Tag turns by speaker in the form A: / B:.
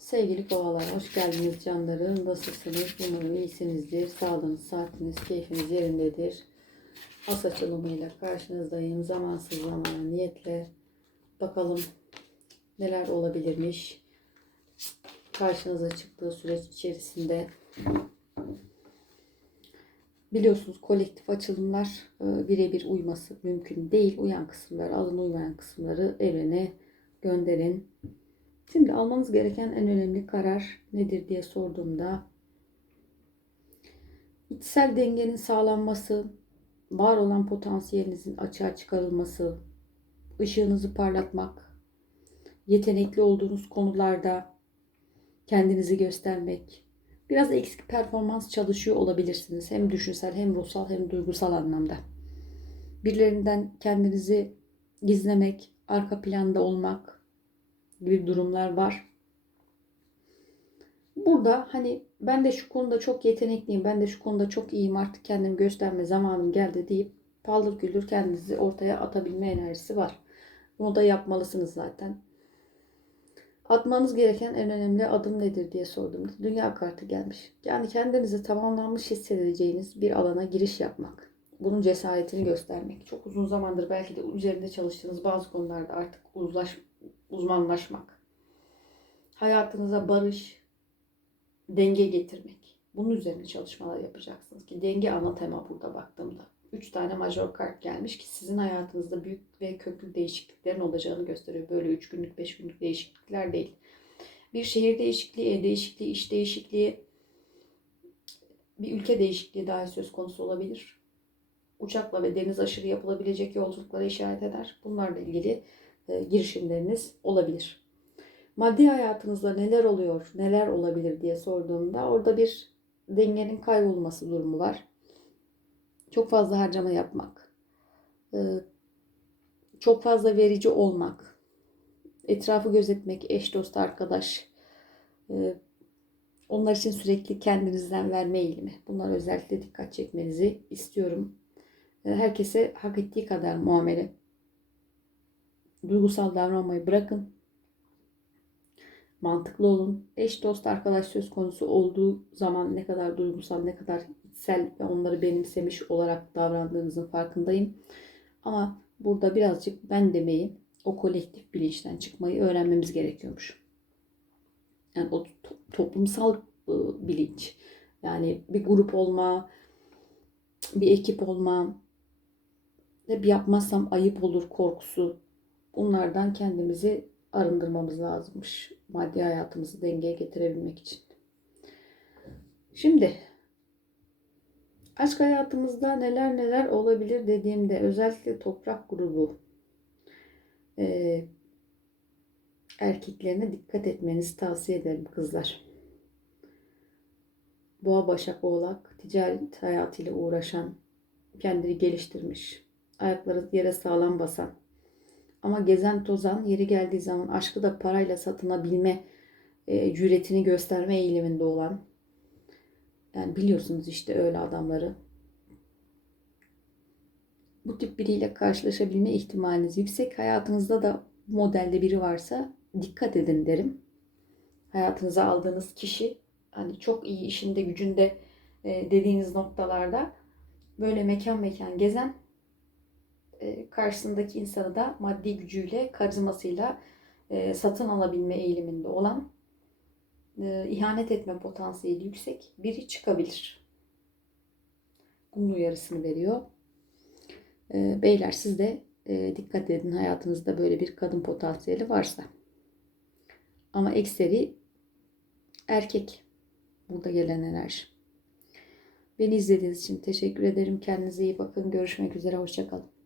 A: Sevgili kovalar, hoş geldiniz canlarım. Nasılsınız? Umarım iyisinizdir. Sağlığınız, saatiniz, keyfiniz yerindedir. As açılımıyla karşınızdayım. Zamansız zamana niyetle. Bakalım neler olabilirmiş. Karşınıza çıktığı süreç içerisinde. Biliyorsunuz kolektif açılımlar e, birebir uyması mümkün değil. Uyan kısımları alın, uymayan kısımları evrene gönderin. Şimdi almanız gereken en önemli karar nedir diye sorduğumda içsel dengenin sağlanması, var olan potansiyelinizin açığa çıkarılması, ışığınızı parlatmak, yetenekli olduğunuz konularda kendinizi göstermek, biraz eksik performans çalışıyor olabilirsiniz. Hem düşünsel hem ruhsal hem duygusal anlamda. Birilerinden kendinizi gizlemek, arka planda olmak, gibi durumlar var. Burada hani ben de şu konuda çok yetenekliyim, ben de şu konuda çok iyiyim artık kendimi gösterme zamanım geldi deyip paldır güldür kendinizi ortaya atabilme enerjisi var. Bunu da yapmalısınız zaten. Atmanız gereken en önemli adım nedir diye sorduğumda dünya kartı gelmiş. Yani kendinizi tamamlanmış hissedeceğiniz bir alana giriş yapmak. Bunun cesaretini göstermek. Çok uzun zamandır belki de üzerinde çalıştığınız bazı konularda artık uzlaş, uzmanlaşmak, hayatınıza barış, denge getirmek. Bunun üzerine çalışmalar yapacaksınız ki denge ana tema burada baktığımda. Üç tane major kart gelmiş ki sizin hayatınızda büyük ve köklü değişikliklerin olacağını gösteriyor. Böyle üç günlük, beş günlük değişiklikler değil. Bir şehir değişikliği, ev değişikliği, iş değişikliği, bir ülke değişikliği dahi söz konusu olabilir. Uçakla ve deniz aşırı yapılabilecek yolculuklara işaret eder. Bunlarla ilgili girişimleriniz olabilir. Maddi hayatınızda neler oluyor, neler olabilir diye sorduğumda orada bir dengenin kaybolması durumu var. Çok fazla harcama yapmak, e, çok fazla verici olmak, etrafı gözetmek, eş dost arkadaş, e, onlar için sürekli kendinizden verme eğilimi. Bunlar özellikle dikkat çekmenizi istiyorum. Herkese hak ettiği kadar muamele duygusal davranmayı bırakın. Mantıklı olun. Eş, dost, arkadaş söz konusu olduğu zaman ne kadar duygusal, ne kadar içsel ve onları benimsemiş olarak davrandığınızın farkındayım. Ama burada birazcık ben demeyi, o kolektif bilinçten çıkmayı öğrenmemiz gerekiyormuş. Yani o to- toplumsal ıı, bilinç. Yani bir grup olma, bir ekip olma, hep yapmazsam ayıp olur korkusu Bunlardan kendimizi arındırmamız lazımmış. Maddi hayatımızı dengeye getirebilmek için. Şimdi aşk hayatımızda neler neler olabilir dediğimde özellikle toprak grubu e, erkeklerine dikkat etmenizi tavsiye ederim kızlar. Boğa, Başak, Oğlak ticaret hayatıyla uğraşan, kendini geliştirmiş, ayakları yere sağlam basan, ama gezen tozan yeri geldiği zaman aşkı da parayla satınabilme e, cüretini gösterme eğiliminde olan yani biliyorsunuz işte öyle adamları. Bu tip biriyle karşılaşabilme ihtimaliniz yüksek. Hayatınızda da bu modelde biri varsa dikkat edin derim. Hayatınıza aldığınız kişi hani çok iyi işinde gücünde e, dediğiniz noktalarda böyle mekan mekan gezen karşısındaki insanı da maddi gücüyle, karizmasıyla e, satın alabilme eğiliminde olan, e, ihanet etme potansiyeli yüksek biri çıkabilir. Bunun uyarısını veriyor. Beyler siz de dikkat edin hayatınızda böyle bir kadın potansiyeli varsa. Ama ekseri erkek burada gelen enerji. Beni izlediğiniz için teşekkür ederim. Kendinize iyi bakın. Görüşmek üzere. Hoşçakalın.